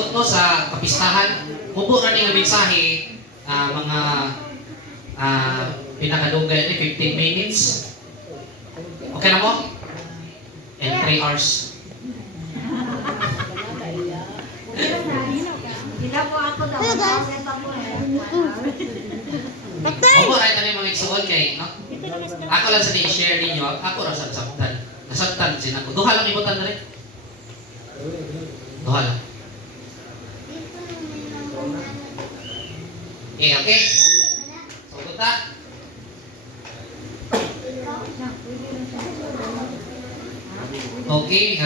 magsuot no sa kapistahan. Mubo na ning mensahe mga pinakadugay ni 15 minutes. Okay na mo? And 3 hours. Hindi po ako daw. Opo, ay tayo mga igsuon kay, no? Ako lang sa share ninyo, ako ra sa sabtan. Nasabtan sin ako. Duha lang ibutan na rin. Duha lang. Okay. So, buta. Okay,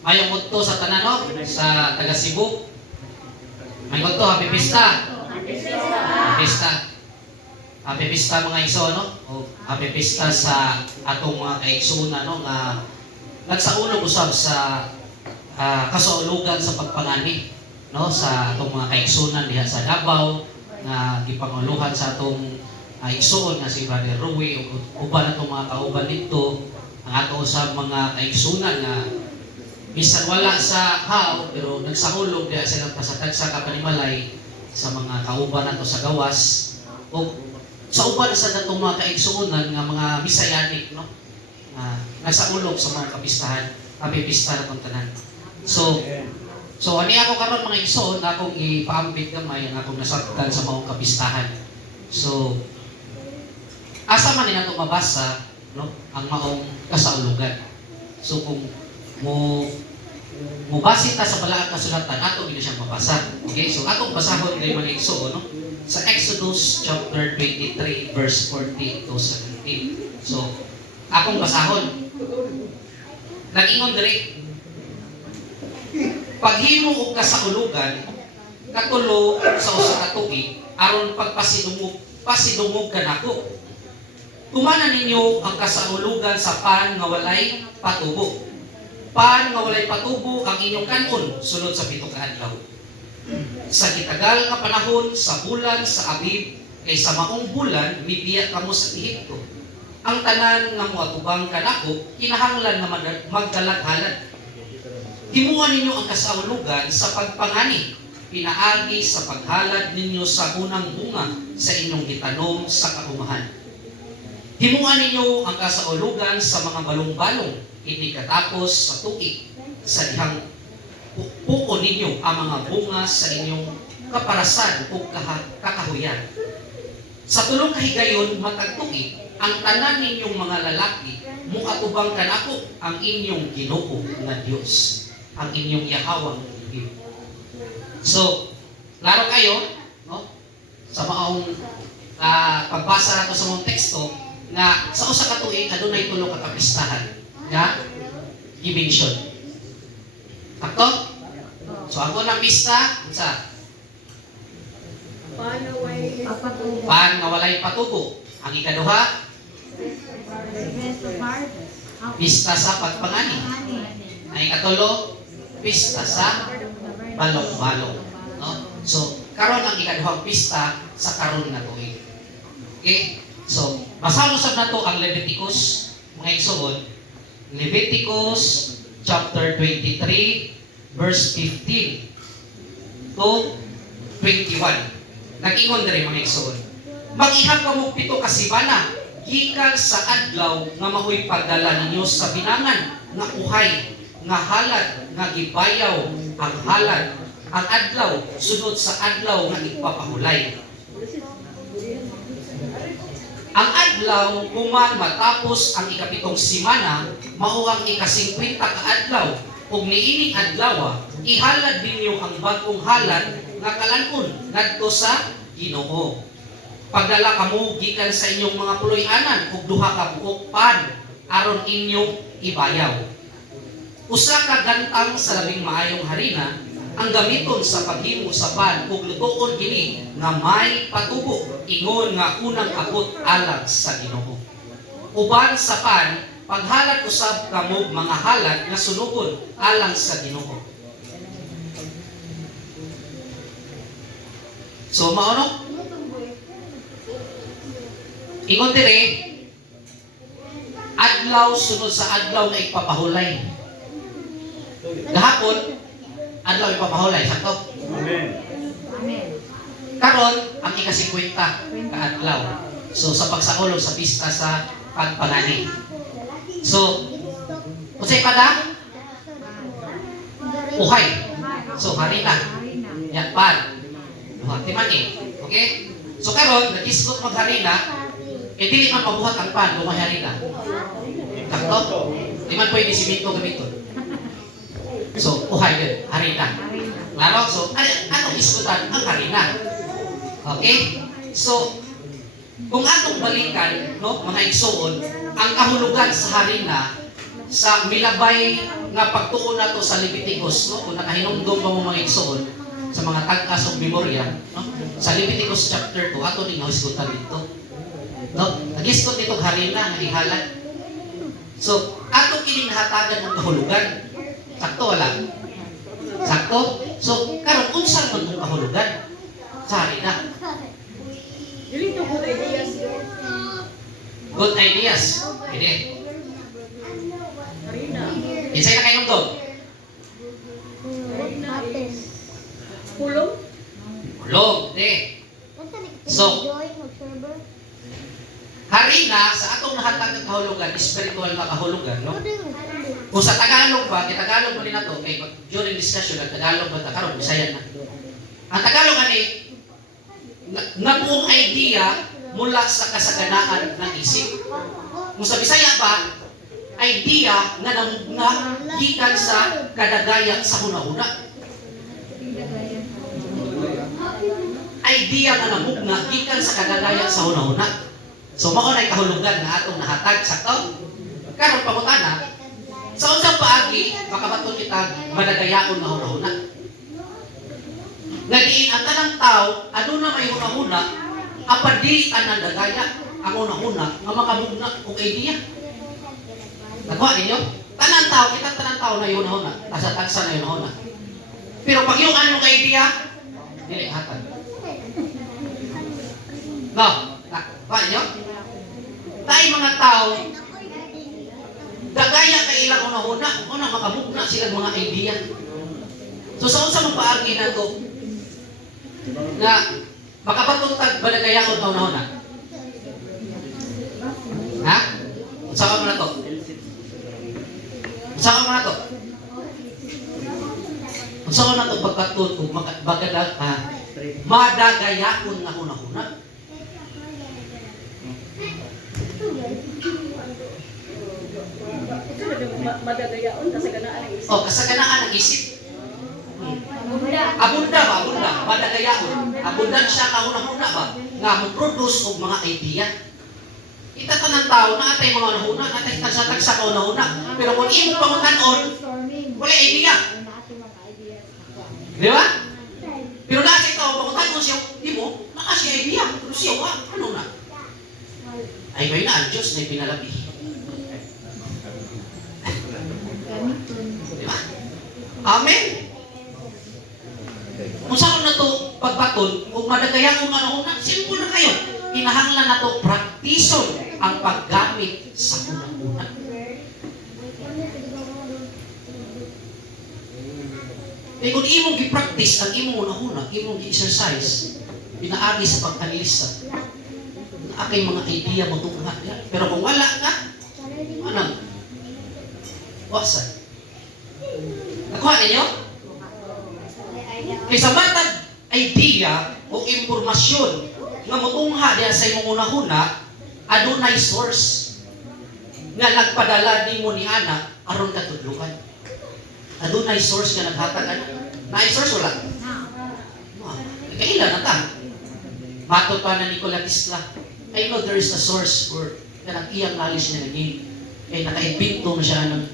mayong motto sa tanan, no? Sa taga Cebu. May motto, happy pista. Pista. Happy pista mga igsoon, no? O happy pista sa atong mga kaigsoon, no? Nga nagsaulog usab sa kasaulugan sa pagpangani, no? Sa atong mga kaigsunan diha sa Davao nga gipanguluhan sa atong igsoon nga si Brother Rui ug uban atong mga kauban dito ang ato sa mga kaigsunan nga bisan wala sa hao pero nagsahulog diha sa pasatag sa kapanimalay sa mga kauban nato sa gawas o sa uban sa natong mga kaigsuonan nga mga Bisayanik, no? Nagsaulog sa mga kapistahan, pista na itong tanan. So ani ako karon mga igsoon na akong ipaambit gamay ang akong nasabtan sa maong kapistahan. So asa man ni nato mabasa, no, ang maong kasaulugan. So kung mo base ta sa balaang kasulatan ato gid siyang mabasa. Okay? So atong basahon kay mga igsoon, no? Sa Exodus chapter 23 verse 14 to 17. So akong basahon. Nag-ingon diri paghimo og kasaulugan katulo sa usa ka tuig aron pasidungog kanako. Tumanan ninyo ang kasaulugan sa pan nga walay patubo. Pan nga walay patubo ang inyong kanon sunod sa 7 ka adlaw. Sa gitagal nga panahon sa bulan sa Abib kay sa maong bulan mibiya kamo sa Ehipto. Ang tanan nga moatubang kanako kinahanglan nga magdalaghalan. Himuan ninyo ang kasaulugan sa pagpangani, pinaagi sa paghalad ninyo sa unang bunga sa inyong gitanom sa kaumahan. Himuan ninyo ang kasaulugan sa mga balong-balong, hindi katapos sa tuig, sa dihang puko ninyo ang mga bunga sa inyong kaparasan o kakahuyan. Sa tulong kahigayon matag tuig, ang tanan ninyong mga lalaki, muatubang kanako ang inyong Ginoo nga Dios, ang inyong Yahawang Diyos. So, laro kayo, no? Sa maong pagbasa nato sa mong teksto nga sa usa ka tuig adunay tulo ka kapistahan nga gimension. Takto? So ako na pista, unsa? Pan nga walay patubo. Ang ikaduha, pista sa pagpangani. Ang ikatulo, pista sa balong-balong. No? So, karon ang ikaduhang pista sa karon nga tuig. Okay? So, basahan usab nato ang Leviticus, mga igsoon. Leviticus chapter 23 verse 15 to 21. Nag-ingon diri mga igsoon. Mag-ihap kamo 7 ka simana gikan sa adlaw nga maoy pagdala ninyo sa binangan nga uhay nga halad nga gibayaw ang halad ang adlaw sunod sa adlaw nga igpapahulay. Ang adlaw human matapos ang ikapitong simana mao ang ika-50 ka adlaw ug niining adlaw ihalad ninyo ang bagong halad nga kalan-on ngadto sa Ginoo. Pagdala kamo gikan sa inyong mga puloy-anan ug duha ka buok pan aron inyong ibayaw. Usa ka gantang sa labing maayong harina ang gamiton sa paghimo sa pan ug lutoon kini nga may patubo ingon nga unang abot alang sa Ginoo. Uban sa pan paghalad usab kamo mga halad nga sunugon alang sa Ginoo. So mao no? Ingon dire adlaw sunod sa adlaw na ipapahulay. Gahapon adlaw ipapahulay sakto. Amen. Amen. Karon ang ika-50 ka adlaw. So sa pagsaulog sa pista sa pagpangani. So unsay kada? Uhay. So harina. Harina. Yakpan. Timani. Okay? So karon nagisgot mag harina, dili man mabuhat ang pan kung may harina. Sakto? Di man pwede simento gamiton. So uhay yun, harina. Harina. Klaro? So anong iskutan? Ang harina. Okay? So kung atong balikan, no, mga igsoon, ang kahulugan sa harina sa milabay nga pagtuon nato sa Leviticus, no, kung nakahinumdum pa mo mga igsoon sa mga tag-as o memorya, no, sa Leviticus chapter 2, ato ning nahisgutan dito. No, nagisgot nito harina nga ihalad. So, ato kining nahatagan ng kahulugan. Sakto wala? Sakto? So, karon unsa man tong kahulugan sa harina? Dili to good ideas. Good ideas. Hindi. Harina. Insay na kayo dog? Harina is pulong. Ulog. Hindi. So, harina sa atong nahatag ng kahulugan, spiritual na kahulugan, no? Kung sa Tagalog ba, Tagalog mo din na to, kay during discussion, ang Tagalog ba, karon Bisaya na. Ang Tagalog ani, nga buong idea mula sa kasaganaan ng isip. Kung sa Bisaya pa, idea nga gikan sa kadagaya sa hunahuna. Idea nga namugna gikan sa kadagaya sa hunahuna. So mao nay kahulugan nga atong nahatag sakto. Karon pangutana, sa unsang paagi makabaton kita madagayaon nga hunahuna. Nga diin ang tanang tao, aduna may hunahuna, apan dili tanan dagaya ang hunahuna nga makamugna og idea. Nagwa ninyo? Tanang tao, kita tanang tao na yun hunahuna, tasa-tasa na yun hunahuna. Pero pag yung anong idea, dili hatag. No, nagwa ninyo? Tayo mga tao, dagaya kay ilang hunahuna, unang makamugna silang mga idea. So sa unsa mong paagi na to, nga makapatungtag balagayaon na una-una. Ha? Usawa mo na to. Usawa mo na to. Usawa na to pagkatun kung madagayaon na una-una. Madagayaon kasaganaan ang isip. O, kasaganaan ang isip. Abunda. Abunda ba? Abunda. Madagayaon. Abundan siya kahuna-huna ba? Nga mag-produce og mga idea. Kita ka ng tao na atay mga nahuna, atay tagsa-tagsa ka una-huna. Pero kung imo pangutanon, wala idea. Di ba? Pero nasa ikaw, pangutanon siya, di mo, makasya idea. Pero siya, ano na? Ay, may na ang Diyos na pinalabi. Di ba? Amen. Kung saan na to pagbaton, kung madagaya kung ano-una, simple na kayo. Kinahanglan na to praktison ang paggamit sa unang-una. Eh kung imong gi-practice ang imong unang-una, imong gi-exercise, pinaagi sa pag-analisa, akay mga idea mo tungha. Pero kung wala ka, anong? Wasan. Nakuha ninyo? Kaysa matag idea o impormasyon nga motungha diya sa imong unahuna, adunay source nga nagpadala nimo ni ana aron ka tudlukan. Adunay source nga naghatag ana. Naay source wala? Kailan na ta? Matud pa na Nikola Tesla. I know there is a source for kanang iyang knowledge na naging kay nakaimbento na siya ng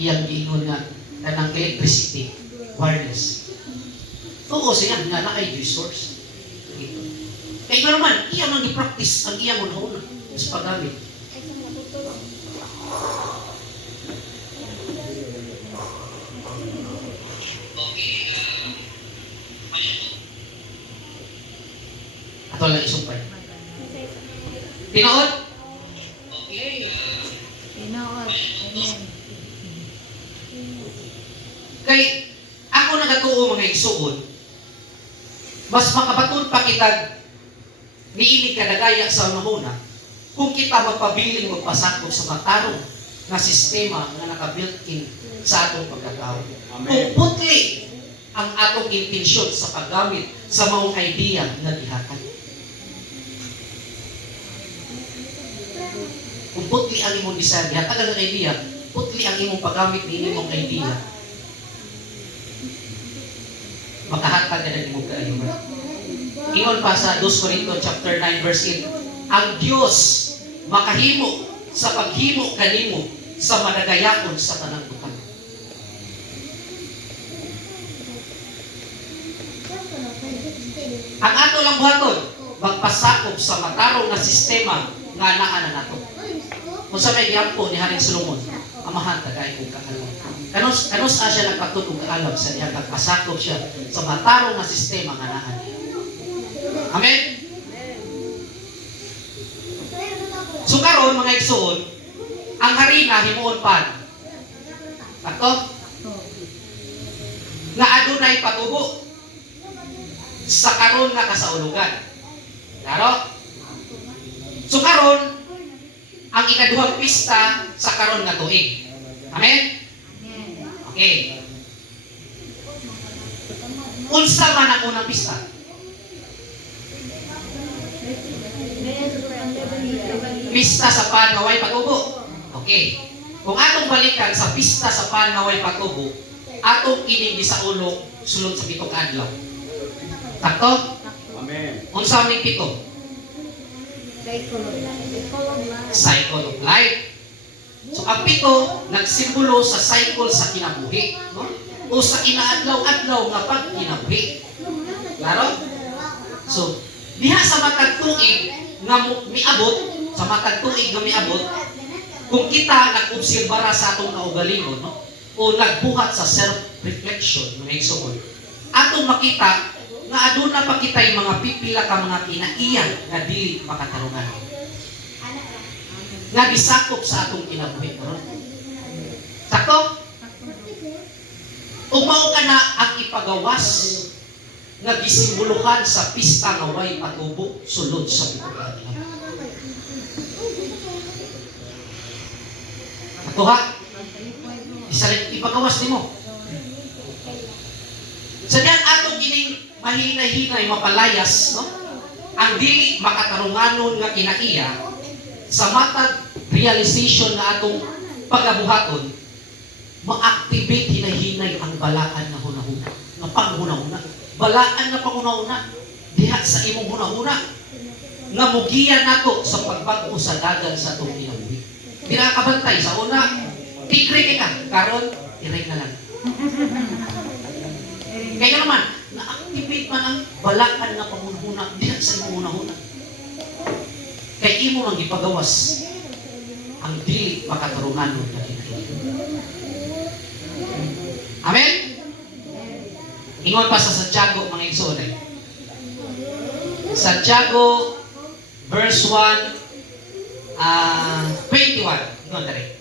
iyang giingon nga kanang electricity wireless. Oo siya nga na ay source. Kaya nga naman, iyang nang i-practice ang iyang una-una sa paggamit. Ato lang isumpay. Tinood? Tinood. Amen. Kay ako Tiago mga igsuon, mas makabaton pa kita niilig kadagaya sa unahuna kung kita magpabiling magpasakop sa matarong na sistema nga naka-built-in sa atong pagkatao. Kung putli ang atong intensyon sa paggamit sa maong idea nga gihatag. Kung putli ang imong design, gihatag ang idea, putli ang imong paggamit ni imong idea, makahatag ka na imong kaayuman. Ingon pa sa 2 Corinto chapter 9 verse 8, ang Dios makahimo sa paghimo kanimo sa madagayaon sa tanang butang. Ang ato lang buhaton, magpasakop sa matarong na sistema nga naa na nato. Kung sa may giampo ni Haring Solomon, amahan tagay kong kaalam. Kanus siya nagpatulog kaalam sa diya, magpasakop siya sa matarong na sistema nga naa niya. Amen? So karon mga igsoon, ang harina himuon pan. Sakto? Nga adunay patubo sa karon nga kasaulugan. Klaro? So karon ang ikaduhang pista sa karon nga tuig. Amen? Okay. Unsa man ang unang pista? Pista sa Panaway Patubo. Okay. Kung atong balikan sa pista sa Panaway Patubo, atong inig sa ulo sulod sa pitong adlaw. Sakto? Amen. Unsa may pito? Cycle of life. So ang pito nagsimbolo sa cycle sa kinabuhi, no? O sa inaadlaw-adlaw nga pagkinabuhi. Klaro? So diha sa matag tuig nga miabot, sa matag tuig nga miabot, kung kita nag-obserbara sa atong kaugalingon, no? O nagbuhat sa self-reflection, mga igsoon, atong makita nga aduna pa kitay mga pipila ka mga kinaiyan nga dili makatarungan. Nga gisakop sa atong kinabuhi karon. Sakto? Ug mao kana ang ipagawas nga gisimbolohan sa pista nga way patubo sulod sa pitong adlaw. Sakto ha? Ipagawas nimo. Sa diyan atong gining mahinay-hinay mapalayas, no? Ang dili makatarunganon nga kinaiya sa matag realization nga atong pagabuhaton, ma-activate hinay-hinay ang balaan na hunahuna, nga panghunahuna. Balaan na panghunahuna diha sa imong hunahuna nga mugiya nato sa pagbago sa dagan sa atong kinabuhi. Dira ka bantay sa una, tikre ka karon irek na lang. Kaya naman, na-activate man ang balaan na panghunahuna diha sa imong hunahuna. Kay imo ang ipagawas ang dili makatarunganon na kinaiya. Amen? Ingon pa sa Santiago mga igsoon. Santiago verse 1 21. Ingon dali.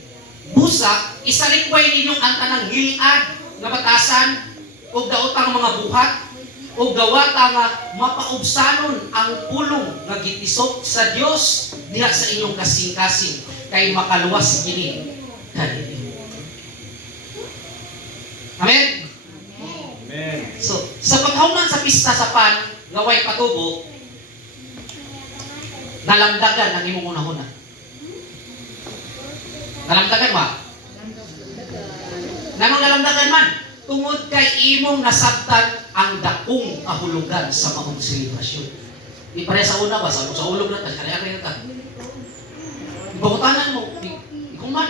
Busa, isalikway ninyong ang tanang hilad nga batasan o daotang mga buhat o gawata nga mapaubsanon ang pulong nga gitisok sa Dios diha sa inyong kasing-kasing kay makaluwas kini kanini. Amen? Amen. So, sa paghuman sa pista sa pan nga way patubo, nalamdagan ang imong unahuna. Nalamdagan ba? Nanong nalamdagan man? Tungod kay imong nasabtan ang dakong kahulugan sa maong selebrasyon. Di pare sa una ba? Sa ulog na ta, kaya ta. Ibangutanan mo, ikaw man,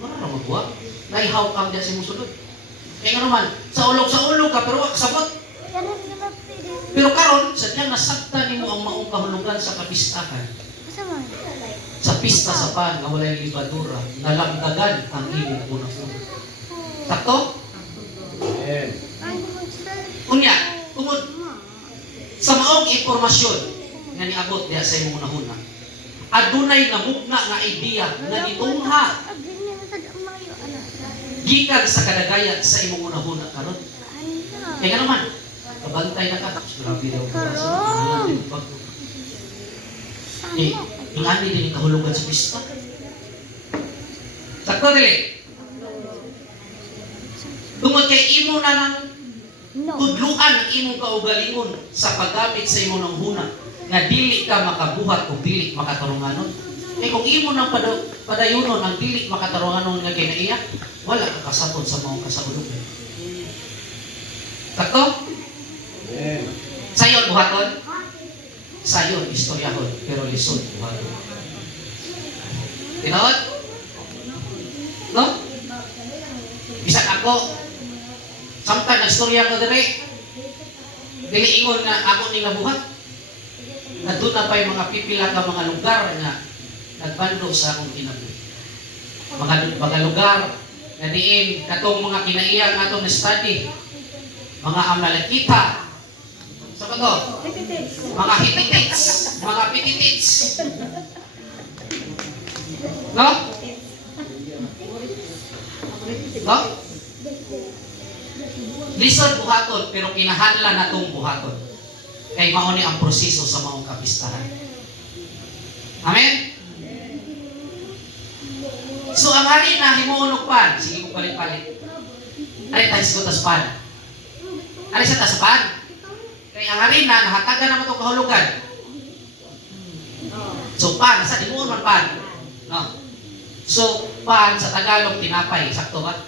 ano na magbuha? Naihaw kang dyan sa musulod. Kaya nga naman, sa ulog ka, pero kasabot. Pero karon, sadyang nasabtan mo ang maong kahulugan sa kapistahan. Sa pista sa pan, nga walay libadura, nalamdagan ang imong unahuna. Sakto? Amen. Unya, tungod sa maong impormasyon nga niabot diha sa imong unahuna, adunay namugna nga idea nga gitungha gikan sa kadagayat sa imong unahuna karon. Kaya nga naman, kabantay na ka. Grabe daw ka. Eh, ingani din yung kahulugan sa pista. Sakto dili. Tungod kay imo na ng tudluan ang imong kaugalingon sa paggamit sa imo ng huna nga dili ka makabuhat o dili makatarunganon. Eh kung imo nang padayunon ang dili makatarunganon nga kinaiya, wala ka kasapon sa mga kasaulogan. Sakto? Amen. Sayon buhaton. Sayon istoryahon pero lisod buhaton. Tinood? No? Bisag ako samtang nagstorya ko dire, dili ingon nga ako ning nabuhat. Nandun na pa yung mga pipila ka mga lugar nga nagbando sa akong kinabuhi. Mga lugar na diin katong mga kinaiya nga atong na-study. Mga Amalekita. Sa ba to? Mga Hittites. Mga Pititites. No? No? Lisod buhaton pero kinahanglan natong buhaton. Kay mao ni ang proseso sa maong kapistahan. Amen. So ang hari na himuon og pan, sige ko palit-palit. Ay tayo sa tas pan. Ari sa tas pan. Kay ang hari na nahatagan na mo tong kahulugan. So pan sa himuon man pan. No. So pan sa Tagalog tinapay, sakto ba?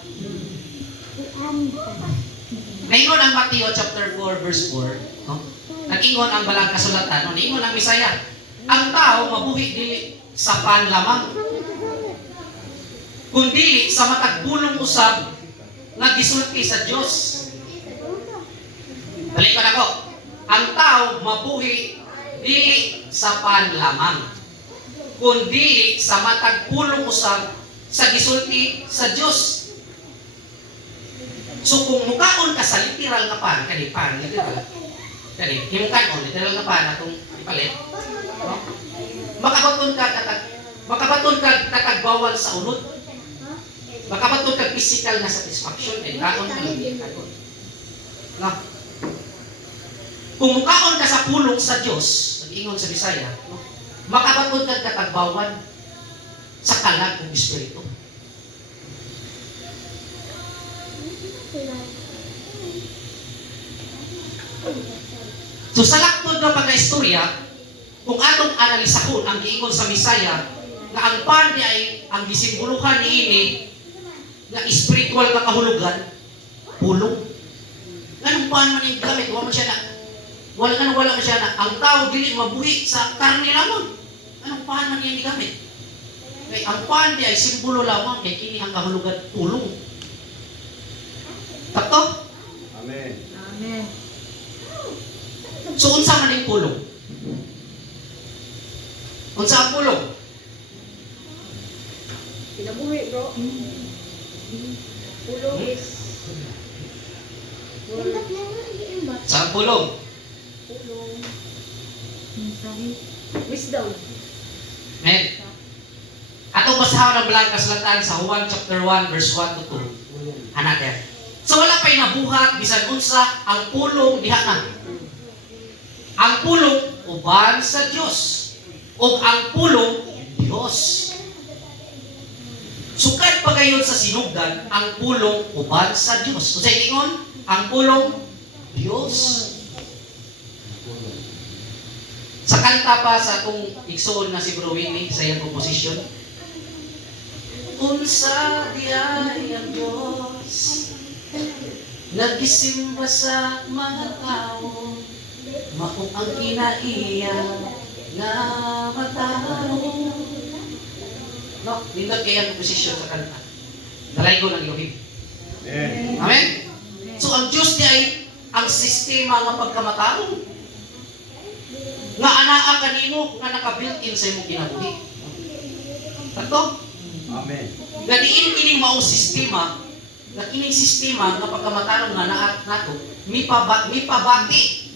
Naingon ang Mateo chapter 4 verse 4, no? Nag-ingon ang balang kasulatan, no? Naingon ang Bisaya. Ang tao mabuhi dili sa pan lamang, kundi sa matagpulong usab nga gisulti sa Dios. Balikan ako. Ang tao mabuhi dili sa pan lamang, kundi sa matagpulong usab sa gisulti sa Dios. So kung mukaon ka sa literal na pan, kani pan, literal. Kani, himukan literal na pan atong ipalit. No? Makabaton ka katagbawal sa unod. Makabaton ka physical na satisfaction, eh kaon ka lang kaon. No? Kung mukaon ka sa pulong sa Dios, nag-ingon sa Bisaya, no? Makabaton ka katagbawan sa kalag ng espiritu. So sa laktod ng pagka-istorya, kung atong analisahon ang giingon sa Bisaya, nga ang pan niya ay ang gisimboluhan niini nga spiritual na kahulugan, pulong. Ganong pan man yung gamit, wala man siya na, ang tao dili mabuhi sa karne lamang. Anong pan man yung gamit? Kaya ang pan niya ay simbolo lamang, kaya kini ang kahulugan, pulong. Takto? Amen. Amen. So, unsa man yung pulong? Unsa ang pulong? Kinabuhi, bro. Pulong is Sa ang pulong? pulong. Mensahe. Wisdom. Men. Atong basahan ang balang kasulatan sa Juan chapter 1 verse 1 to 2. Another. So wala pa'y nabuhat, bisan unsa, ang pulong diha na. Ang pulong, uban sa Diyos. O ang pulong, Diyos. Sukad pa gayon sa sinugdan, ang pulong, uban sa Diyos. So sa ingon, ang pulong, Diyos. Sa kanta pa sa atong igsoon na si Bro Winnie, sa iyang komposisyon, unsa diay ang Diyos, nagisimba sa mga tao, mao ang kinaiya nga matao. No, nindot kaya ang posisyon sa kanta. Dalay ko ng Elohim. Amen. Amen? So ang Diyos niya ay ang sistema ng pagkamatao. Nga anaa kanimo nga naka-built-in sa imong kinabuhi. Tato? Amen. Nga diin kining maong sistema, nga kining sistema nga pagkamatarong nga nato, mipabati,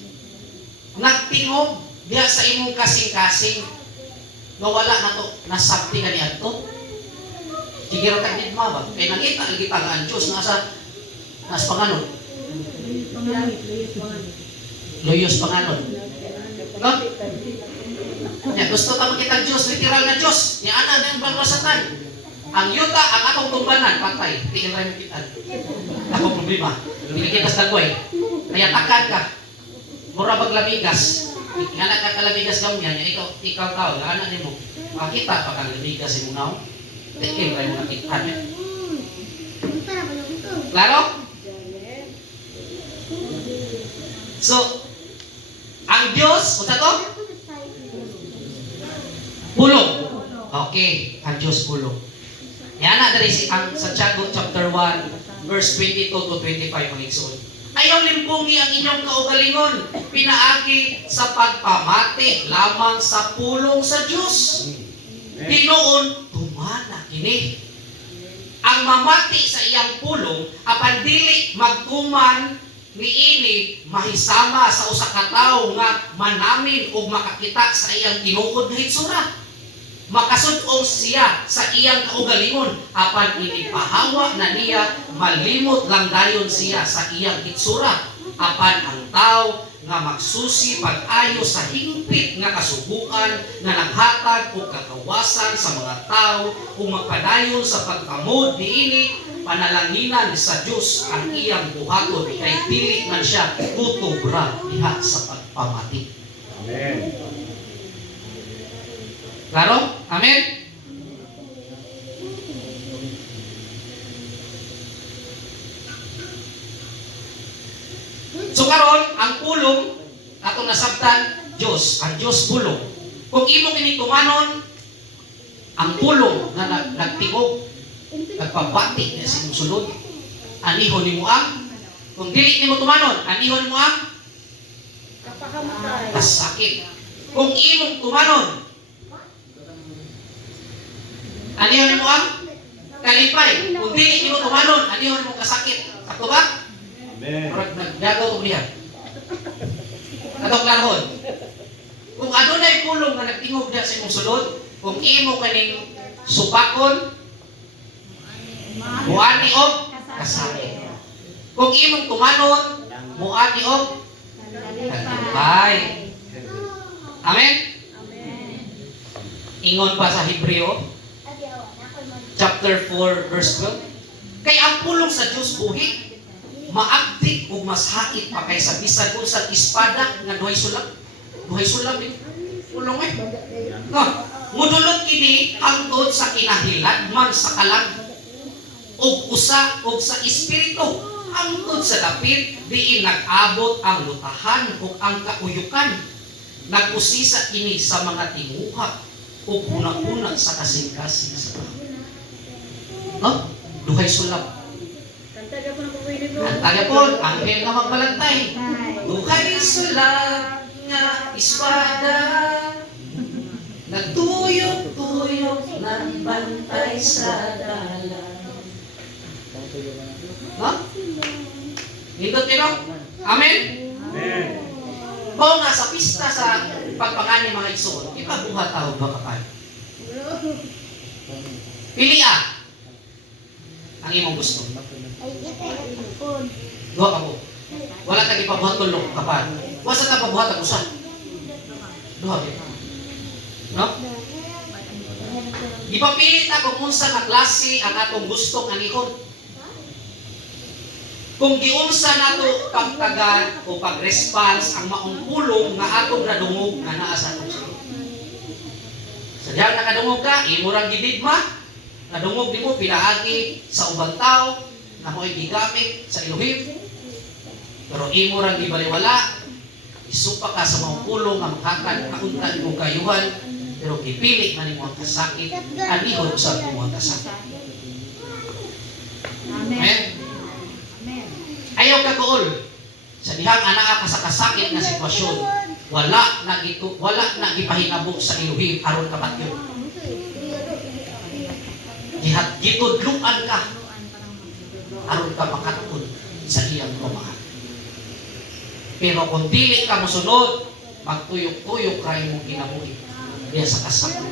nagtingog diha sa imong kasing-kasing, nga wala na to, nasakti ka niya to. Sige rin kagit ba? Kaya nakita, ang kita nga ang Diyos, nasa panganon. langit, luyos pangalan. Luyos panganon. No? Ya, gusto ta makita ang Diyos, literal na Diyos. Ni ana na yung balwasatan. Ang yuta, ang atong tumbanan, patay. Tingin rin mo kita. Ako problema. Hindi kita sa dagway. Kaya takan ka. Mura baglamigas. Nga na ka kalamigas gamya niya. Ikaw tao, nga anak ni mo. Makita pa kang lamigas yung naw. Tingin rin mo nakita niya. Klaro? So, ang Diyos, unsa to? Pulong. Okay, ang Diyos pulong. Yan na dali ang Santiago chapter 1 verse 22 to 25 ang igsoon. Ayaw limbungi ang inyong kaugalingon, pinaagi sa pagpamati lamang sa pulong sa Diyos. Tinoon tumana kini. Ang mamati sa iyang pulong apan dili magtuman niini mahisama sa usa ka tawo nga manamin ug makakita sa iyang tinuod nga hitsura. Makasud-ong siya sa iyang kaugalingon apan inipahawa na niya malimot lang dayon siya sa iyang hitsura apan ang tawo nga magsusi pag-ayo sa hingpit nga kasubuan nga naghatag og kakawasan sa mga tawo ug magpadayon sa pagkamod niini panalanginan sa Dios ang iyang buhaton kay dili man siya kutubra diha sa pagpamati. Amen. Klaro? Amen? So karon ang pulong atong nasabtan Dios, ang Dios pulong. Kung imo kini tumanon ang pulong nga nagtigog, nagpabati nga sa sulod, anihon nimo ang kung dili nimo tumanon, anihon nimo ang Kapakamatay. kasakit. Kung imong tumanon, anihon nimo ang kalipay. Kung dili nimo tumanon, anihon nimo kasakit. Sakto ba? Amen. Murag naggagaw ko niya. Atong klarhon. Kung adunay pulong nga nagtingog diha sa imong sulod, kung imo kaning supakon, muani og kasakit. Kung imong tumanon, muani og kalipay. Amen? Ingon pa sa Hebreo chapter 4 verse 12. Kay ang pulong sa Dios buhi maagtik ug mas hait pa kaysa bisan unsang espada nga duhay sulam. Duhay sulam din. Pulong eh. No, mudulot kini hangtod sa kinahilad man sa kalag ug usa ug sa espiritu hangtod sa dapit diin nag-abot ang lutahan ug ang kauyukan. Nag-usisa kini sa mga tinguha ug una-una sa kasing-kasing sa tao. No? Duhay sulam. Kantag ako ng pagwili bro. Ang tagapon, anghel na magbalantay. Duhay sulam nga espada, nagtuyok-tuyok ng bantay sa dalan. No? Hindot nyo? Amen? Amen. Kung nga sa pista sa pagpangani mga igsoon, ipabuhat tawag ba kapal? Piliya ang imong gusto. Duha ka mo. Wala kang ipabuhat tulong kapal. Wasa ka pabuhat ang usa. Duha ka. No? Ipapilit na kung unsa nga klase ang atong gustong anihon. Kung giunsa nato pagtagan o pag-response ang maong pulong nga atong nadungog nga naa sa atong sulod. Sadyang nakadungog ka, imo rang gididma, nadungog nimo pinaagi sa ubang tao na mo'y gigamit sa iluhim. Pero imo rang gibaliwala, isupa ka sa maong pulong nga makakad kauntan imong kayuhan, pero gipili man imo ang kasakit, anihon usab imo ang kasakit. Amen. Ayaw ka gool sa dihang anaa ka sa kasakit na sitwasyon, wala na gipahinabo sa iluhim aron ka patyon. Gitudluan ka aron ka makatukod sa iyang pamahan. Pero kung dili ka mosunod, magtuyok-tuyok ra imong kinabuhi diya sa kasakit.